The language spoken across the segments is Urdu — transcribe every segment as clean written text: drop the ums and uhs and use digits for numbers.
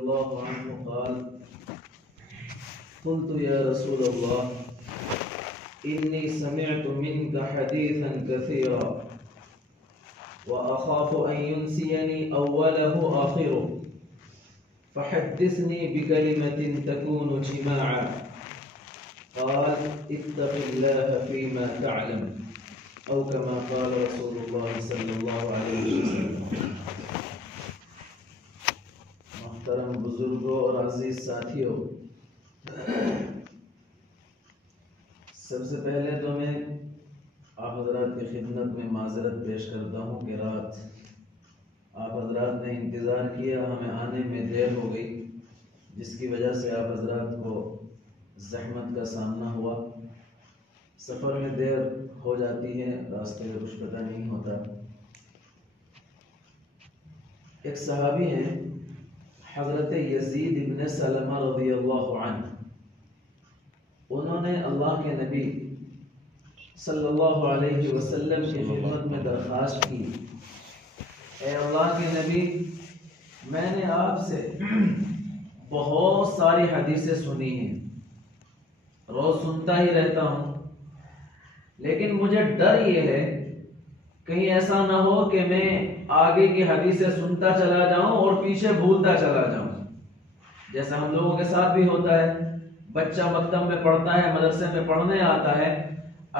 الله عنه قال: قلت يا رسول الله إني سمعت منك حديثا كثيرا وأخاف أن ينسيني أوله آخره فحدثني بكلمة تكون جماعا. قال: اتق الله فيما تعلم، أو كما قال رسول الله صلی اللہ علیہ وسلم. محترم بزرگوں اور عزیز ساتھیوں، سب سے پہلے تو میں آپ حضرات کی خدمت میں معذرت پیش کرتا ہوں کہ رات آپ حضرات نے انتظار کیا، ہمیں آنے میں دیر ہو گئی، جس کی وجہ سے آپ حضرات کو زحمت کا سامنا ہوا. سفر میں دیر ہو جاتی ہے، راستے میں کچھ پتہ نہیں ہوتا. ایک صحابی ہیں حضرت یزید ابن سلمہ رضی اللہ عنہ. انہوں نے اللہ کے نبی صلی اللہ علیہ وسلم کی خدمت میں درخواست کی: اے اللہ کے نبی، میں نے آپ سے بہت ساری حدیثیں سنی ہیں، روز سنتا ہی رہتا ہوں، لیکن مجھے ڈر یہ ہے کہیں ایسا نہ ہو کہ میں آگے کی حدیثیں سنتا چلا جاؤں اور پیچھے بھولتا چلا جاؤں. جیسا ہم لوگوں کے ساتھ بھی ہوتا ہے، بچہ مکتب میں پڑھتا ہے، مدرسے میں پڑھنے آتا ہے،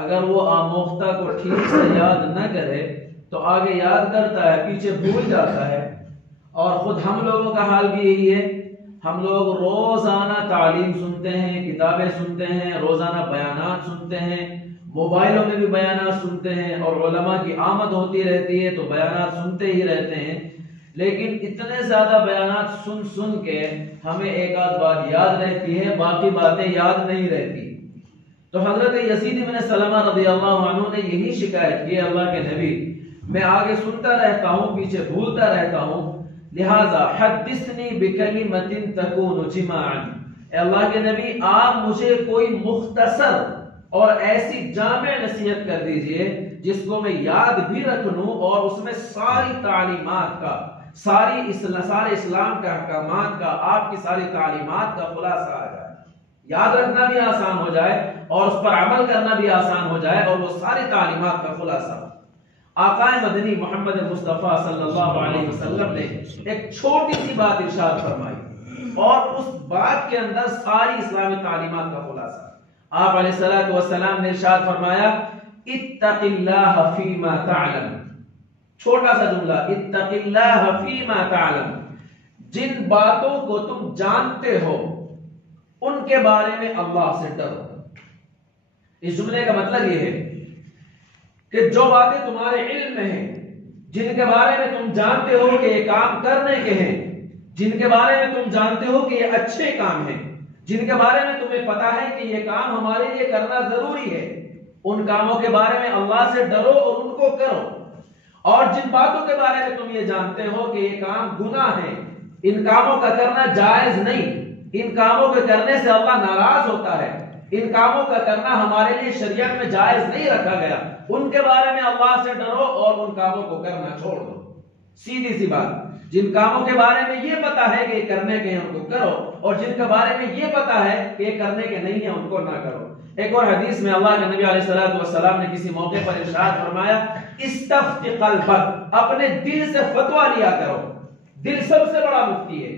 اگر وہ آموختہ کو ٹھیک سے یاد نہ کرے تو آگے یاد کرتا ہے، پیچھے بھول جاتا ہے. اور خود ہم لوگوں کا حال بھی یہی ہے. ہم لوگ روزانہ تعلیم سنتے ہیں، کتابیں سنتے ہیں، روزانہ بیانات سنتے ہیں، موبائلوں میں بھی بیانات سنتے ہیں، اور علماء کی آمد ہوتی رہتی ہے تو بیانات سنتے ہی رہتے ہیں. لیکن اتنے زیادہ بیانات سن سن کے ہمیں ایک آدھ بات یاد رہتی ہے، باقی باتیں یاد نہیں رہتی. تو حضرت یزید بن سلمہ رضی اللہ عنہ نے یہی شکایت کی: اللہ کے نبی، میں آگے سنتا رہتا ہوں، پیچھے بھولتا رہتا ہوں، لہذا حدثنی بکلمۃ تکون جماعا. اے اللہ کے نبی، آپ مجھے کوئی مختصر اور ایسی جامع نصیحت کر دیجئے جس کو میں یاد بھی رکھ لوں اور اس میں ساری تعلیمات کا، سارے اسلام کا احکامات کا، آپ کی ساری تعلیمات کا خلاصہ آ جائے، یاد رکھنا بھی آسان ہو جائے اور اس پر عمل کرنا بھی آسان ہو جائے، اور وہ ساری تعلیمات کا خلاصہ. آقا مدنی محمد مصطفیٰ صلی اللہ علیہ وسلم نے ایک چھوٹی سی بات ارشاد فرمائی اور اس بات کے اندر ساری اسلامی تعلیمات کا خلاصہ. آپ علیہ الصلوۃ والسلام نے ارشاد فرمایا: اتق اللہ فیما تعلم. چھوٹا سا جملہ، اتق اللہ فیما تعلم. جن باتوں کو تم جانتے ہو ان کے بارے میں اللہ سے ڈرو. اس جملے کا مطلب یہ ہے کہ جو باتیں تمہارے علم میں ہیں، جن کے بارے میں تم جانتے ہو کہ یہ کام کرنے کے ہیں، جن کے بارے میں تم جانتے ہو کہ یہ اچھے کام ہیں، جن کے بارے میں تمہیں پتا ہے کہ یہ کام ہمارے لیے کرنا ضروری ہے، ان کاموں کے بارے میں اللہ سے ڈرو اور ان کو کرو. اور جن باتوں کے بارے میں تم یہ جانتے ہو کہ یہ کام گناہ ہے، ان کاموں کا کرنا جائز نہیں، ان کاموں کے کرنے سے اللہ ناراض ہوتا ہے، ان کاموں کا کرنا ہمارے لیے شریعت میں جائز نہیں رکھا گیا، ان کے بارے میں اللہ سے ڈرو اور ان کاموں کو کرنا چھوڑ دو. سیدھی سی بات. جن کاموں کے بارے میں یہ پتا ہے کہ یہ کرنے کے ہیں ان کو کرو، اور جن کے بارے میں یہ پتا ہے کہ یہ کرنے کے نہیں ہیں ان کو نہ کرو. ایک اور حدیث میں اللہ کے نبی علیہ الصلوۃ والسلام نے کسی موقع پر ارشاد فرمایا: استفتی قلبک. اپنے دل سے فتویٰ لیا کرو. دل سب سے بڑا مفتی ہے.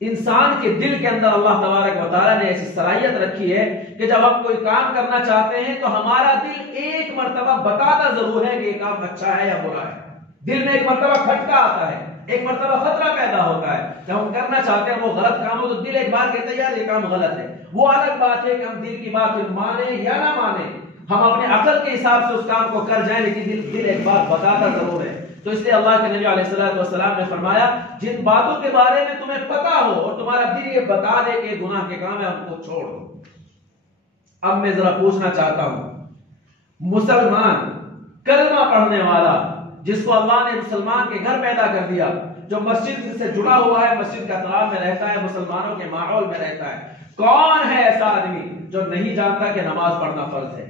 انسان کے دل کے اندر اللہ تبارک و تعالیٰ نے ایسی صلاحیت رکھی ہے کہ جب ہم کوئی کام کرنا چاہتے ہیں تو ہمارا دل ایک مرتبہ بتاتا ضرور ہے کہ یہ کام اچھا ہے یا برا ہے. دل میں ایک مرتبہ کھٹکا آتا ہے، ایک مرتبہ خطرہ پیدا ہوتا ہے. جب ہم کرنا چاہتے ہیں وہ غلط کام ہو تو دل ایک بار کہتا ہے یار یہ کام غلط ہے. وہ الگ بات ہے کہ ہم دل کی بات مانیں یا نہ مانیں، ہم اپنے عقل کے حساب سے اس کام کو کر جائیں، لیکن دل ایک بار بتاتا ضرور ہے. تو اس لیے اللہ کے نبی علیہ الصلوۃ والسلام نے فرمایا: جن باتوں کے بارے میں تمہیں پتا ہو اور تمہارا دل یہ بتا دے کہ گناہ کے کام ہے، ان کو چھوڑ دو. اب میں ذرا پوچھنا چاہتا ہوں، مسلمان کلمہ پڑھنے والا جس کو اللہ نے مسلمان کے گھر پیدا کر دیا، جو مسجد سے جڑا ہوا ہے، مسجد کا طرح میں رہتا ہے، مسلمانوں کے ماحول میں رہتا ہے، کون ہے ایسا آدمی جو نہیں جانتا کہ نماز پڑھنا فرض ہے؟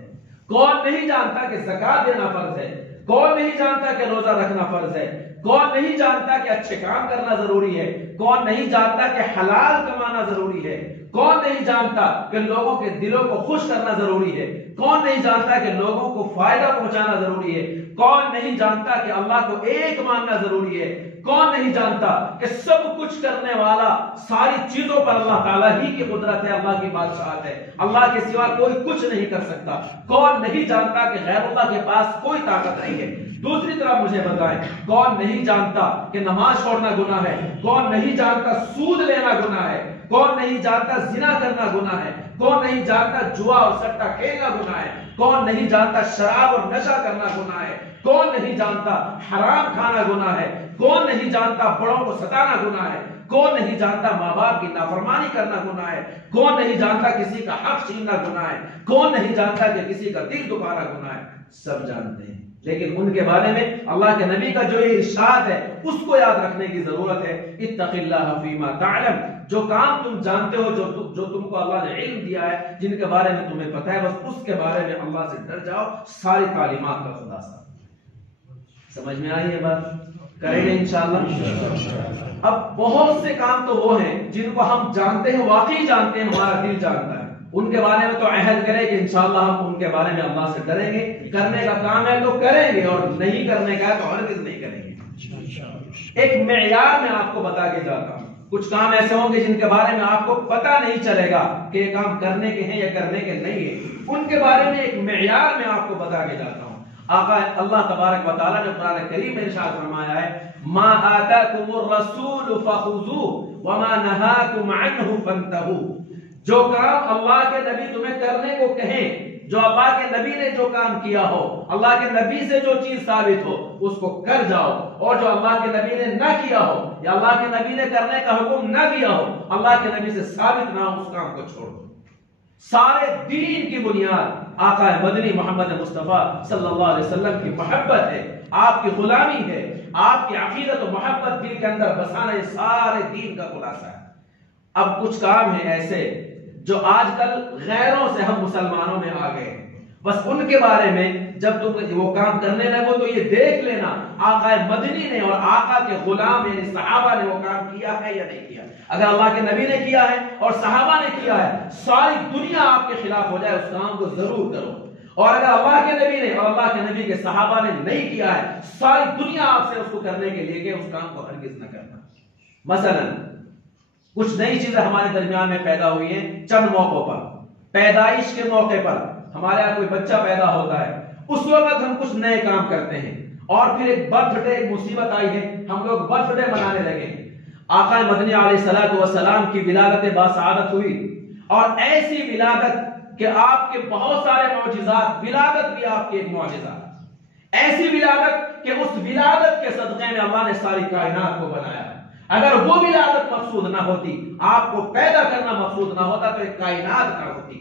کون نہیں جانتا کہ زکوٰۃ دینا فرض ہے؟ کون نہیں جانتا کہ روزہ رکھنا فرض ہے؟ کون نہیں جانتا کہ اچھے کام کرنا ضروری ہے؟ کون نہیں جانتا کہ حلال کمانا ضروری ہے؟ کون نہیں جانتا کہ لوگوں کے دلوں کو خوش کرنا ضروری ہے؟ کون نہیں جانتا کہ لوگوں کو فائدہ پہنچانا ضروری ہے؟ کون نہیں جانتا کہ اللہ کو ایک ماننا ضروری ہے؟ کون نہیں جانتا کہ سب کچھ کرنے والا ساری چیزوں پر اللہ تعالیٰ ہی کی قدرت ہے، اللہ کی بادشاہت ہے، اللہ کے سوا کوئی کچھ نہیں کر سکتا؟ کون نہیں جانتا کہ غیر اللہ کے پاس کوئی طاقت نہیں ہے؟ دوسری طرف مجھے بتائیں، کون نہیں جانتا کہ نماز چھوڑنا گناہ ہے؟ کون نہیں جانتا سود لینا گناہ ہے؟ کون نہیں جانتا زنا کرنا گناہ ہے؟ کون نہیں جانتا جوا اور سٹا کھیلنا گناہ ہے؟ کون نہیں جانتا شراب اور نشہ کرنا گناہ ہے؟ کون نہیں جانتا حرام کھانا گناہ ہے؟ کون نہیں جانتا بڑوں کو ستانا گناہ ہے؟ کون نہیں جانتا ماں باپ کی نافرمانی کرنا گناہ ہے؟ کون نہیں جانتا کسی کا حق چھیننا گناہ ہے؟ کون نہیں جانتا کہ کسی کا دل دکھانا گناہ ہے؟ سب جانتے ہیں، لیکن ان کے بارے میں اللہ کے نبی کا جو یہ ارشاد ہے اس کو یاد رکھنے کی ضرورت ہے۔ اتق اللہ فیما تعلم، جو کام تم جانتے ہو، جو تم کو اللہ نے علم دیا ہے، جن کے بارے میں تمہیں پتہ ہے، بس اس کے بارے میں اللہ سے ڈر جاؤ۔ ساری تعلیمات کا خلاصہ سمجھ میں آئی ہے بات؟ کریں گے انشاءاللہ۔ اب بہت سے کام تو وہ ہیں جن کو ہم جانتے ہیں، واقعی جانتے ہیں، ہمارا دل جانتا ہے، ان کے بارے میں تو عہد کریں کہ انشاءاللہ ہم ان کے بارے میں اللہ سے ڈریں گے، کرنے کا کام ہے تو کریں گے، اور نہیں کرنے کا ہے تو ہرگز نہیں کریں گے۔ ایک معیار میں آپ کو بتا کے جاتا ہوں، کچھ کام ایسے ہوں گے جن کے بارے میں آپ کو پتہ نہیں چلے گا کہ یہ کام کرنے کے ہیں یا کرنے کے نہیں ہیں، ان کے بارے میں ایک معیار میں آپ کو بتا کے جاتا ہوں۔ آقا اللہ تبارک و تعالیٰ نے قرآن کریم میں ارشاد فرمایا ہے، ما آتاکم الرسول فخذوہ وما نہاکم عنہ فانتہوا، جو کام اللہ کے نبی تمہیں کرنے کو کہیں، جو اللہ کے نبی نے جو کام کیا ہو، اللہ کے نبی سے جو چیز ثابت ہو اس کو کر جاؤ، اور جو اللہ کے نبی نے نہ کیا ہو یا اللہ کے نبی نے کرنے کا حکم نہ دیا ہو، اللہ کے نبی سے ثابت نہ ہو، اس کام کو چھوڑ دو۔ سارے دین کی بنیاد آقا مدنی محمد مصطفیٰ صلی اللہ علیہ وسلم کی محبت ہے، آپ کی غلامی ہے، آپ کی عقیدت و محبت دل کے اندر بسانا، یہ سارے دین کا خلاصہ ہے۔ اب کچھ کام ہیں ایسے جو آج کل غیروں سے ہم مسلمانوں میں آ گئے ہیں، بس ان کے بارے میں جب تم وہ کام کرنے لگو تو یہ دیکھ لینا آقا مدنی نے اور آقا کے غلام یعنی صحابہ نے وہ کام کیا ہے یا نہیں کیا۔ اگر اللہ کے نبی نے کیا ہے اور صحابہ نے کیا ہے، ساری دنیا آپ کے خلاف ہو جائے، اس کام کو ضرور کرو، اور اگر اللہ کے نبی نے اور اللہ کے نبی کے صحابہ نے نہیں کیا ہے، ساری دنیا آپ سے اس کو کرنے کے لیے کہ اس کام کو ہرگز نہ کرنا۔ مثلا کچھ نئی چیزیں ہمارے درمیان میں پیدا ہوئی ہیں چند موقعوں پر۔ پیدائش کے موقع پر ہمارے یہاں کوئی بچہ پیدا ہوتا ہے، اس وقت ہم کچھ نئے کام کرتے ہیں، اور پھر ایک برتھ ڈے، ایک مصیبت آئی ہے، ہم لوگ برتھ ڈے منانے لگے۔ آقا مدنی علیہ السلام کی ولادت باسعادت ہوئی، اور ایسی ولادت کہ آپ کے بہت سارے معجزات، ولادت بھی آپ کی ایک معجزہ، ایسی ولادت کہ اس ولادت کے صدقے میں اللہ نے ساری کائنات کو بنایا۔ اگر وہ ولادت مقصود نہ ہوتی، آپ کو پیدا کرنا مقصود نہ ہوتا، تو ایک کائنات نہ ہوتی۔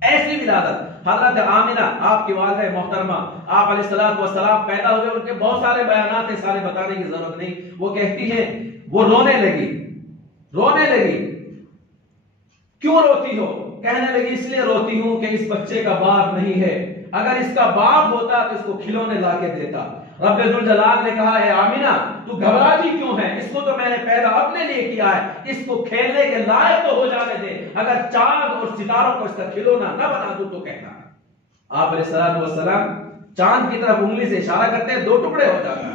ایسی ولادت حضرت آمنہ آپ کی والدہ محترمہ، آپ علیہ السلام پیدا ہوئے، ان کے بہت سارے بیانات ہیں، سارے بتانے کی ضرورت نہیں۔ وہ کہتی ہیں، وہ رونے لگی۔ کیوں روتی ہو؟ کہنے لگی اس لیے روتی ہوں کہ اس بچے کا باپ نہیں ہے، اگر اس کا باپ ہوتا تو اس کو کھلونے لا کے دیتا۔ رب ذوالجلال نے کہا، اے آمنہ تو گھبراتی کیوں ہے؟ اس کو تو میں نے پیدا اپنے لیے کیا ہے، اس کو کھیلنے کے لائق تو ہو جانے دے، اگر چاند اور ستاروں کو اس کا کھلونا نہ بنا دوں تو کہنا۔ آپ علیہ السلام چاند کی طرف انگلی سے اشارہ کرتے ہیں، 2 ٹکڑے ہو جاتا ہے۔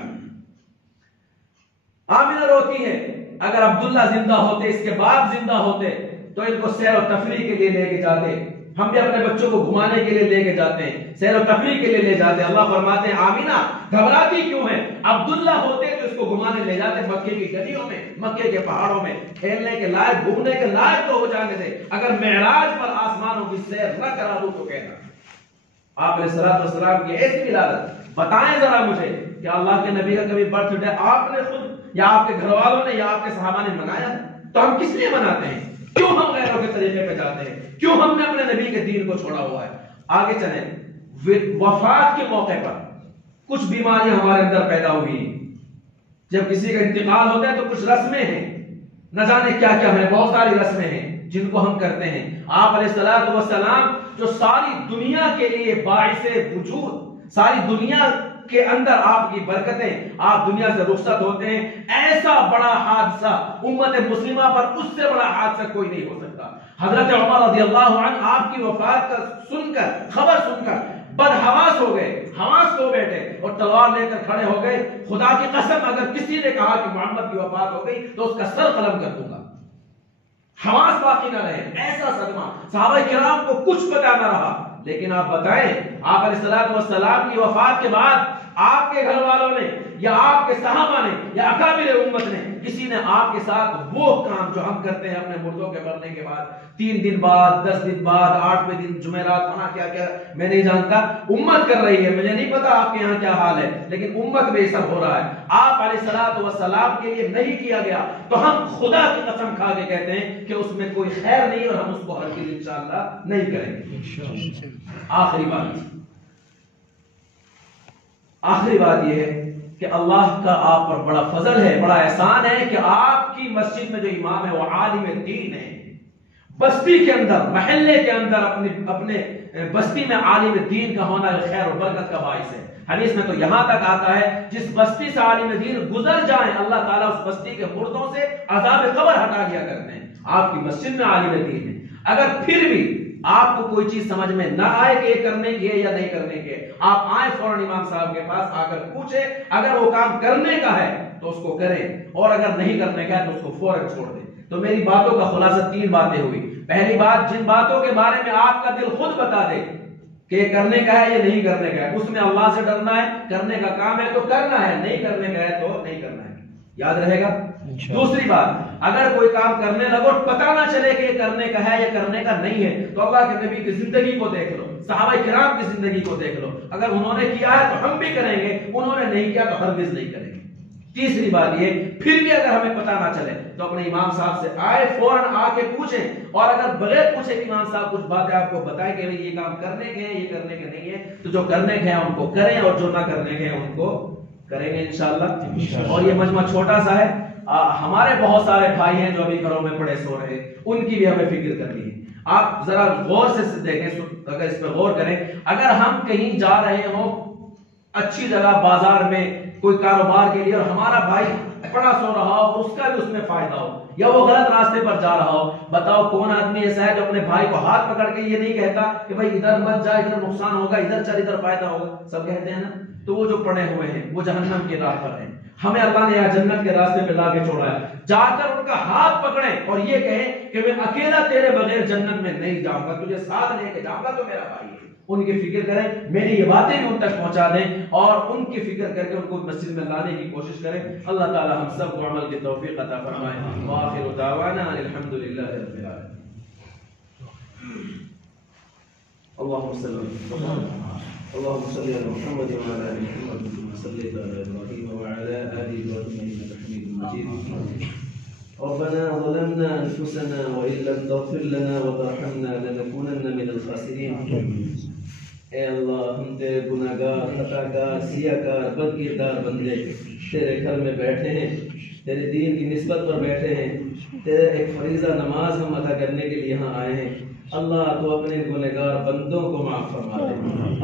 آمنہ روتی ہے، اگر عبداللہ زندہ ہوتے، اس کے باپ زندہ ہوتے تو ان کو سیر و تفریح کے لیے لے کے جاتے۔ ہم بھی اپنے بچوں کو گھمانے کے لیے لے کے جاتے ہیں، سیر و تفریح کے لیے لے جاتے ہیں۔ اللہ فرماتے ہیں، آمینہ گھبراتی کیوں ہے؟ عبداللہ ہوتے تو اس کو گھمانے لے جاتے، مکے کی گلیوں میں، مکے کے پہاڑوں میں، کھیلنے کے لائق، گھومنے کے لائق تو ہو جانے دے، اگر معراج پر آسمانوں کی سیر نہ کرا دوں تو کہنا۔ آپ علیہ السلام کی ایسی ولادت، بتائیں ذرا مجھے کہ اللہ کے نبی کا کبھی برتھ ڈے آپ نے خود یا آپ کے گھر والوں نے یا آپ کے صحابہ نے منایا؟ تو ہم کس لیے مناتے ہیں؟ کیوں ہم غیروں کے طریقے پہ جاتے ہیں؟ کیوں ہم نے اپنے نبی کے دین کو چھوڑا ہوا ہے؟ آگے چلیں، وفات کے موقع پر کچھ بیماریاں ہمارے اندر پیدا ہوئی ہیں۔ جب کسی کا انتقال ہوتا ہے تو کچھ رسمیں ہیں، نہ جانے کیا کیا ہیں، بہت ساری رسمیں ہیں جن کو ہم کرتے ہیں۔ آپ علیہ السلام جو ساری دنیا کے لیے باعث وجود، ساری دنیا کے اندر آپ کی برکتیں، آپ دنیا سے رخصت ہوتے ہیں. ایسا بڑا حادثہ امت مسلمہ پر، اس سے بڑا حادثہ کوئی نہیں ہو سکتا. حضرت عمر رضی اللہ عنہ آپ کی وفات کا خبر سن کر بدحواس ہو گئے، حواس کھو بیٹھے اور تلوار لے کر کھڑے ہو گئے. خدا کی قسم اگر کسی نے کہا کہ محمد کی وفات ہو گئی تو اس کا سر قلم کر دوں گا. حواس باقی نہ رہے، ایسا صدمہ. صحابہ کرام کو کچھ پتا نہ رہا. لیکن آپ بتائیں، آپ علیہ الصلوۃ والسلام کی وفات کے بعد آپ کے گھر والوں نے یا آپ کے صحابہ نے یا اکابر امت نے کسی نے آپ کے ساتھ وہ کام جو ہم کرتے ہیں اپنے مردوں کے مرنے کے بعد 3 دن بعد، 10 دن بعد، 8ویں دن جمعرات، وہاں کیا کیا میں نہیں جانتا، امت کر رہی ہے. مجھے نہیں پتا آپ کے یہاں کیا حال ہے، لیکن امت میں یہ سب ہو رہا ہے. آپ علیہ الصلوۃ والسلام کے لیے نہیں کیا گیا تو ہم خدا کی قسم کھا کے کہتے ہیں کہ اس میں کوئی خیر نہیں اور ہم اس کو ہرگز انشاءاللہ نہیں کریں گے. آخری بات یہ ہے کہ اللہ کا آپ پر بڑا فضل ہے، بڑا احسان ہے کہ آپ کی مسجد میں جو امام ہے وہ عالم دین ہے. بستی کے اندر، محلے کے اندر اپنے بستی میں عالم دین کا ہونا خیر و برکت کا باعث ہے. حدیث میں تو یہاں تک آتا ہے جس بستی سے عالم دین گزر جائیں اللہ تعالیٰ اس بستی کے مردوں سے عذاب قبر ہٹا دیا کرتے ہیں. آپ کی مسجد میں عالم دین ہے. اگر پھر بھی آپ کو کوئی چیز سمجھ میں نہ آئے کہ یہ کرنے کی ہے یا نہیں کرنے کی ہے، آپ آئیں فوراً امام صاحب کے پاس آ کر پوچھیں. اگر وہ کام کرنے کا ہے تو اس کو کریں، اور اگر نہیں کرنے کا ہے تو اس کو فوراً چھوڑ دیں. تو میری باتوں کا خلاصہ 3 باتیں ہوئی. پہلی بات، جن باتوں کے بارے میں آپ کا دل خود بتا دے کہ یہ کرنے کا ہے یا نہیں کرنے کا ہے، اس میں اللہ سے ڈرنا ہے. کرنے کا کام ہے تو کرنا ہے، نہیں کرنے کا ہے تو نہیں کرنا ہے. یاد رہے گا. دوسری بات، اگر کوئی کام کرنے لگو پتہ نہ چلے کہ یہ کرنے کا ہے یا کرنے کا نہیں ہے تو اللہ کے نبی کی زندگی کو دیکھ لو، صحابہ کرام کی زندگی کو دیکھ لو. اگر انہوں نے کیا ہے تو ہم بھی کریں گے، انہوں نے نہیں کیا تو ہرگز نہیں کریں گے. تیسری بات یہ، پھر بھی اگر ہمیں پتہ نہ چلے تو اپنے امام صاحب سے آئے فوراً آ کے پوچھیں. اور اگر بغیر پوچھے کہ امام صاحب کچھ باتیں آپ کو بتائیں کہ یہ کام کرنے کے ہیں یہ کرنے کے نہیں ہے، تو جو کرنے کے ہیں ان کو کریں اور جو نہ کرنے کے ہیں ان کو کریں گے انشاءاللہ. اور یہ مجمع چھوٹا سا ہے، ہمارے بہت سارے بھائی ہیں جو ابھی گھروں میں پڑے سو رہے، ان کی بھی ہمیں فکر کرنی ہے. آپ ذرا غور سے دیکھیں، اگر اس پہ غور کریں، اگر ہم کہیں جا رہے ہوں اچھی جگہ بازار میں کوئی کاروبار کے لیے اور ہمارا بھائی پڑا سو رہا ہو اور اس کا بھی اس میں فائدہ ہو، یا وہ غلط راستے پر جا رہا ہو، بتاؤ کون آدمی ایسا ہے جو اپنے بھائی کو ہاتھ پکڑ کے یہ نہیں کہتا کہ بھائی ادھر مت جا، ادھر نقصان ہوگا، ادھر چل ادھر فائدہ ہوگا. سب کہتے ہیں نا. تو وہ جو پڑے ہوئے ہیں وہ جہنم کی راہ پر ہیں. ہمیں اللہ نے یہاں جنت کے راستے پہ لا کے چھوڑا ہے. جا کر ان کا ہاتھ پکڑیں اور یہ کہیں کہ میں اکیلا تیرے بغیر جنت میں نہیں جاؤں گا، تجھے ساتھ لے کے جاؤں گا تو میرا بھائی ہے. ان کی فکر کریں، میری یہ باتیں بھی ان تک پہنچا دیں اور ان کی فکر کر کے ان کو مسجد میں لانے کی کوشش کریں. اللہ تعالی ہم سب کو عمل کی توفیق عطا فرمائے. وآخر دعوانا الحمدللہ رب العالمین. اللهم صل على محمد وعلى ال محمد كما صليت على ابراهيم وعلى ال ابراهيم انك حميد مجيد. ربنا ظلمنا انفسنا وان لم تغفر لنا وترحمنا لنكونن من الخاسرين. اے اللہ، ہم تیرے گناہگار، خطاکار، سیاہکار، بد کردار بندے تیرے گھر میں بیٹھے ہیں، تیرے دین کی نسبت پر بیٹھے ہیں، تیرے ایک فریضہ نماز ہم ادا کرنے کے لیے یہاں آئے ہیں. اللہ تو اپنے گنہگار بندوں کو معاف فرما دے.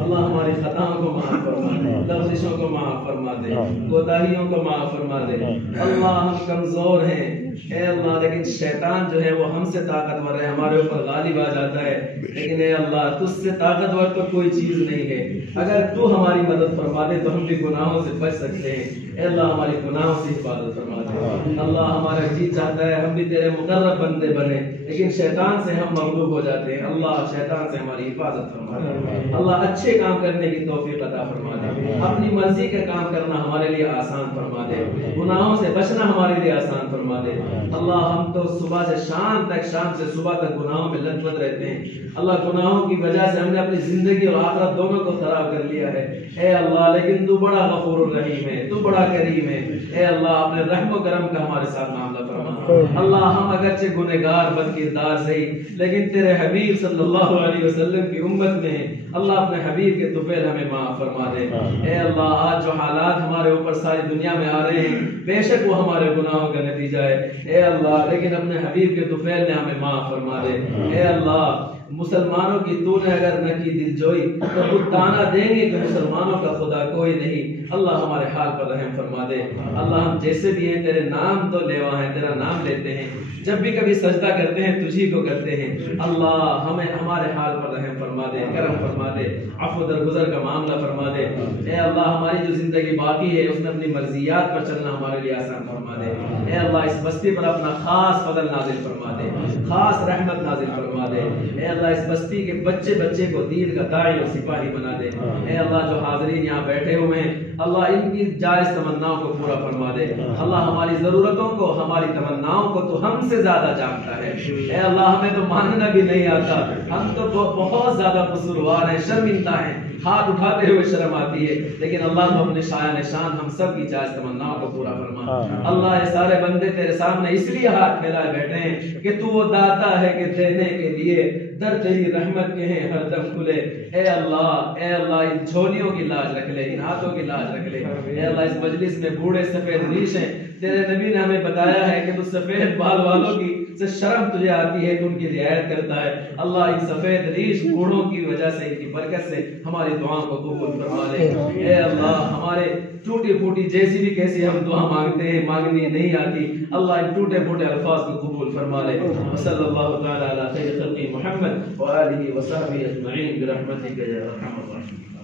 اللہ ہماری خطاؤں کو معاف فرما دے، لغزشوں کو معاف فرما دے، کوتاہیوں کو معاف فرما دے. اللہ ہم کمزور ہیں اے اللہ، لیکن شیطان جو ہے وہ ہم سے طاقتور ہے، ہمارے اوپر غالب آ جاتا ہے. لیکن اے اللہ، تجھ سے طاقتور تو کوئی چیز نہیں ہے. اگر تو ہماری مدد فرما دے تو ہم بھی گناہوں سے بچ سکتے ہیں. اے اللہ ہماری گناہوں سے حفاظت فرما دے. اللہ ہمارا جی چاہتا ہے ہم بھی تیرے مقرب بندے بنے، لیکن شیطان سے ہم مغلوب ہو جاتے ہیں. اللہ شیطان سے ہماری حفاظت فرما دے. اللہ اچھے کام کرنے کی توفیق عطا فرما دے. اپنی مرضی کا کام کرنا ہمارے لیے آسان فرما دے، گناہوں سے بچنا ہمارے لیے آسان فرما دے. اللہ ہم تو صبح سے شام تک، شام سے صبح تک گناہوں میں لت پت رہتے ہیں. اللہ گناہوں کی وجہ سے ہم نے اپنی زندگی اور آخرت دونوں کو خراب کر لیا ہے. اے اللہ لیکن تو بڑا غفور الرحیم ہے، تو بڑا کریم ہے. اے اللہ اپنے رحم و کرم کا ہمارے ساتھ معاملہ فرما. اللہ ہم اگرچہ گنہگار بد کردار صحیح، لیکن تیرے حبیب صلی اللہ علیہ وسلم کی امت میں ہیں. اللہ اپنے حبیب کے طفیل ہمیں معاف فرما دے. اے اللہ آج جو حالات ہمارے اوپر ساری دنیا میں آ رہے ہیں بے شک وہ ہمارے گناہوں کا نتیجہ ہے. اے اللہ لیکن اپنے حبیب کے طفیل نے ہمیں معاف فرما دے. اے اللہ مسلمانوں کی تو نے اگر نہ کی دل جوئی تو خود تانا دیں گے کہ مسلمانوں کا خدا کوئی نہیں۔ اللہ ہمارے حال پر رحم فرما دے۔ اللہ ہم جیسے بھی ہیں تیرے نام تو لیوا ہیں، تیرا نام لیتے ہیں، جب بھی کبھی سجدہ کرتے ہیں تجھی کو کرتے ہیں۔ اللہ ہمیں ہمارے حال پر رحم فرما دے، کرم فرما دے، عفو درگزر کا معاملہ فرما دے۔ اے اللہ ہماری جو زندگی باقی ہے اس میں اپنی مرضیات پر چلنا ہمارے لیے آسان فرما دے۔ اے اللہ اس بستی پر اپنا خاص فضل نازل فرما دے، خاص رحمت نازل فرما دے۔ اے اللہ اس بستی کے بچے بچے کو دین کا داعی اور سپاہی بنا دے۔ اے اللہ جو حاضرین یہاں بیٹھے ہوئے ہیں اللہ ان کی جائز تمناؤں کو پورا فرما دے۔ اللہ ہماری ضرورتوں کو، ہماری تمناؤں کو تو ہم سے زیادہ جانتا ہے۔ اے اللہ ہمیں تو ماننا بھی نہیں آتا، ہم تو بہت زیادہ قصوروار ہیں، شرمندہ ہیں، ہاتھ اٹھاتے ہوئے شرم آتی ہے، لیکن اللہ تو اپنے شایان شان ہم سب کی جائز تمناؤں کو پورا فرما۔ اللہ یہ سارے بندے تیرے سامنے اس لیے ہاتھ پھیلائے بیٹھے ہیں کہ تو وہ داتا ہے کہ دینے کے لیے در تیری رحمت کے ہیں ہر دم کھلے۔ اے اللہ ان جھولیوں کی لاج رکھ لے، ان ہاتھوں کی لاج رکھ لے۔ اے اللہ اس مجلس میں بوڑھے سفید ریش ہیں، تیرے نبی نے ہمیں بتایا ہے کہ تو سفید بال والوں کی سے شرم تجھے آتی ہے، تو ان کی رعایت کرتا ہے۔ اللہ ان سفید ریش بوڑھوں کی وجہ سے، ان کی برکت سے ہماری دعاؤں کو قبول فرما لے۔ اے اللہ ہمارے ٹوٹی پھوٹی جیسی بھی کیسی ہم دعا مانگتے ہیں، مانگنی نہیں آتی، اللہ ان ٹوٹے پھوٹے الفاظ کو قبول فرما لے۔ صلی اللہ تعالی علی خیر خلق محمد وآلہ وصحبہ اجمعین برحمتک یا ارحم الراحمین۔